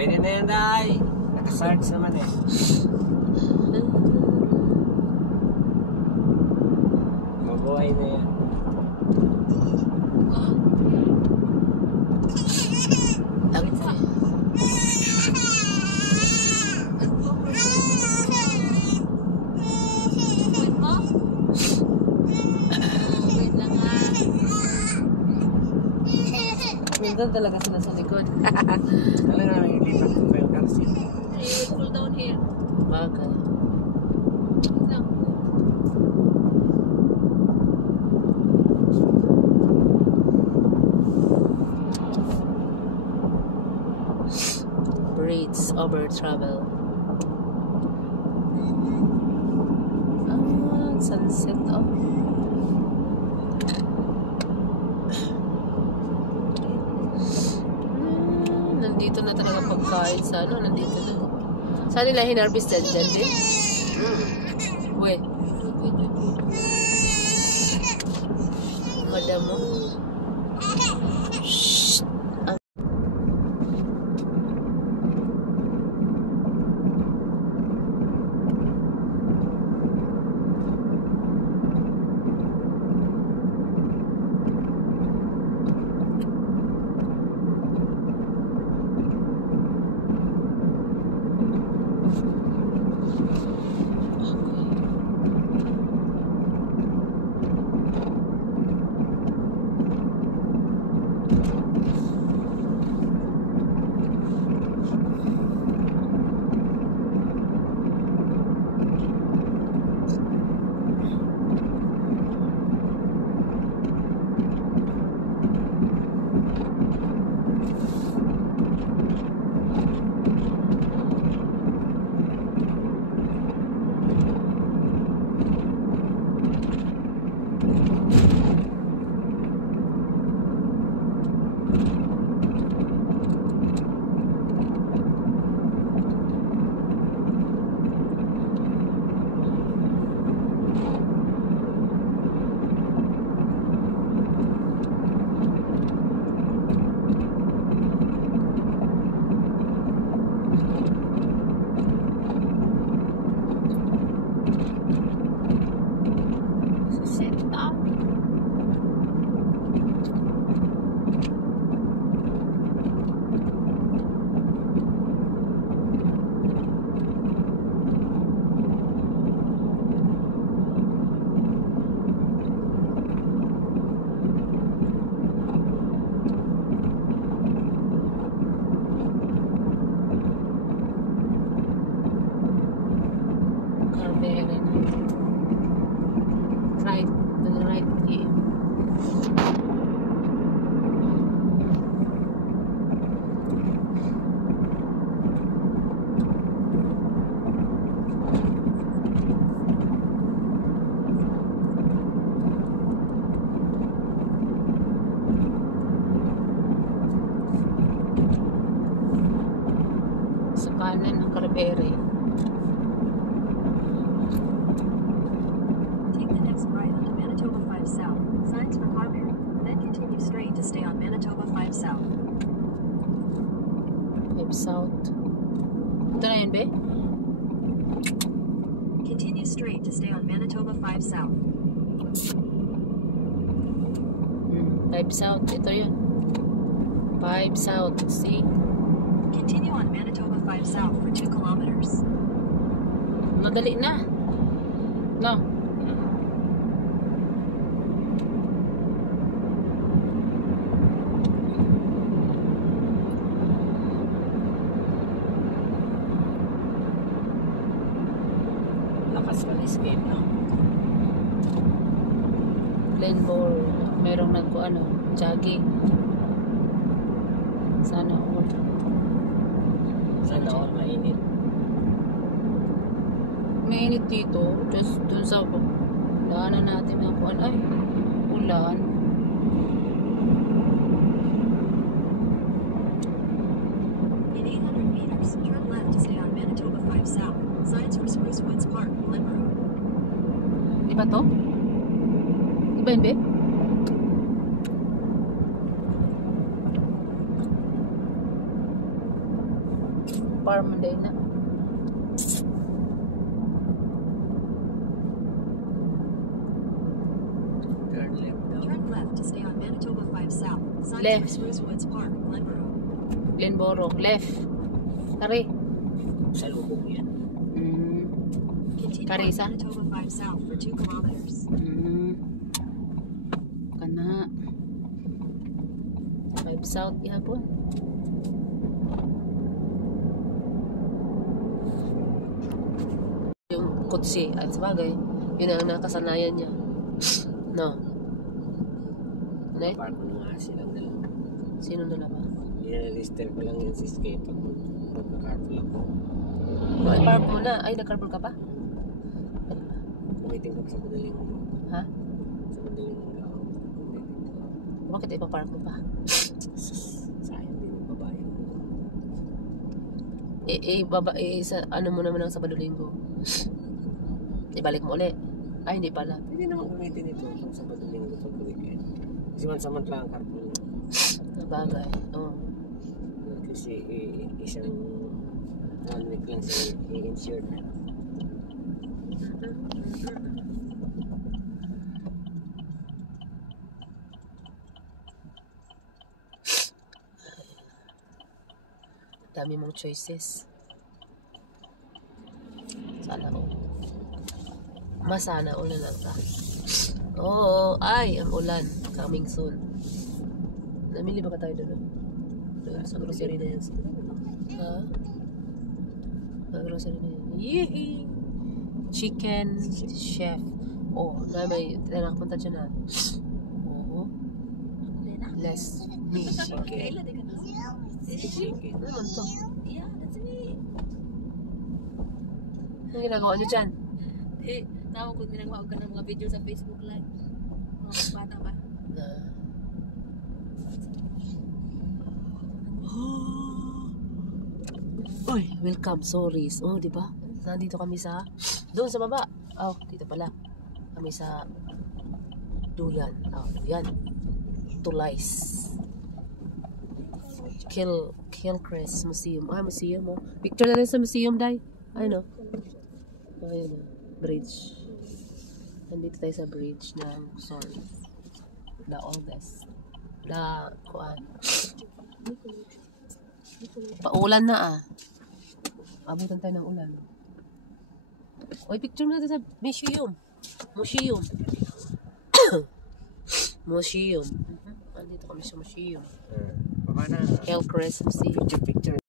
Pwede na yan, Day. Naka-search naman eh. Mabuhay na yan. Langit pa. Wait mo? Wait lang ha. Minsan talaga sila sa likod. Talaga namin ilipat ko yung car seat. You will pull down here. Bagay. Wait lang. Bridge over travel. Ah, sunset oh. Nandito na talaga pagkain sa ano, nandito na. Saan nila hinarvested dyan din? Wait. Madam mo. Shhh. Right, to the right here. Sa kanan ng Carabere. South. Ito na yun, be? Continue straight to stay on Manitoba 5 South. 5 South. Ito yun. 5 South. See? Continue on Manitoba 5 South for 2 kilometers. Madali na. No. Lakas pala escape, no? Glenmore. Merong ano, jogging. Sana all. Sana all mainit. Mainit dito. Just dun sa daanan natin na kuan. Ay, ulan. In 800 meters, turn left to stay on Manitoba 5 South. Signs for Spruce Woods Park, Glenmore. Di ba to? Di ba yun, be? farm day na. Turn left daw. Turn left to stay on Manitoba 5 South. Signs Left. for Spruce Woods Park, Glenboro. Glenboro, left. Kari. Sa lubong yan. Continue on Carissa? Manitoba 5 South for 2 kilometers. Kana. 5 South ihapon. Yung kutsi, at sabagay, yun ang nakasanayan niya. No. Ne? Park ko nga silang dalawa. Sino na ba? Nilalister ko lang yun si Skate pag magka-carpool ako. Ay, park mo na. Ay, nag-carpool ka pa? Kumiting ko sa madaling mo. Ha? Sa madaling mo lang. Kumiting ko. Bakit ipapark mo pa? Sayang din yung babae mo. Ano mo naman ang Sabado Linggo? Ibalik mo ulit. Ay, hindi pala. Hindi naman gamitin ito kung sa madaling mo pag weekend. Kasi mansamantala ang carpool mo. Bagay. Oo. Kasi isang 1 week lang siya i-insured. Dami mong choices. Sana all. Masana all na lang ka. Oo, ay, ang ulan. Coming soon. Namili ba ka tayo doon? Doon sa grocery na yan. Ha? Sa grocery na yan. Yee! Chicken chef. Oh, na may nakapunta dyan na. Oo. Less me chicken. Chicken. Ano naman to? Anong ginagawa niyo dyan? Tawag ko ginagawa ka ng mga video sa Facebook Live. Mga bata ba? Oy, welcome, sorry. Oh, di ba? Nandito kami sa doon sa baba. Oh, dito pala. Kami sa Duyan. Oh, Duyan. Tulies. Hillcrest Museum. Ah, museum oh. Picture na rin sa museum, Day. Ayun oh. Ayun oh. Bridge. Nandito tayo sa bridge ng sorry. The oldest. The kuan. Paulan na ah. Abutan tayo ng ulan. Oy, picture na sa museum. Museum. Museum. Andito kami sa museum. Baba na. Hillcrest Museum. Picture.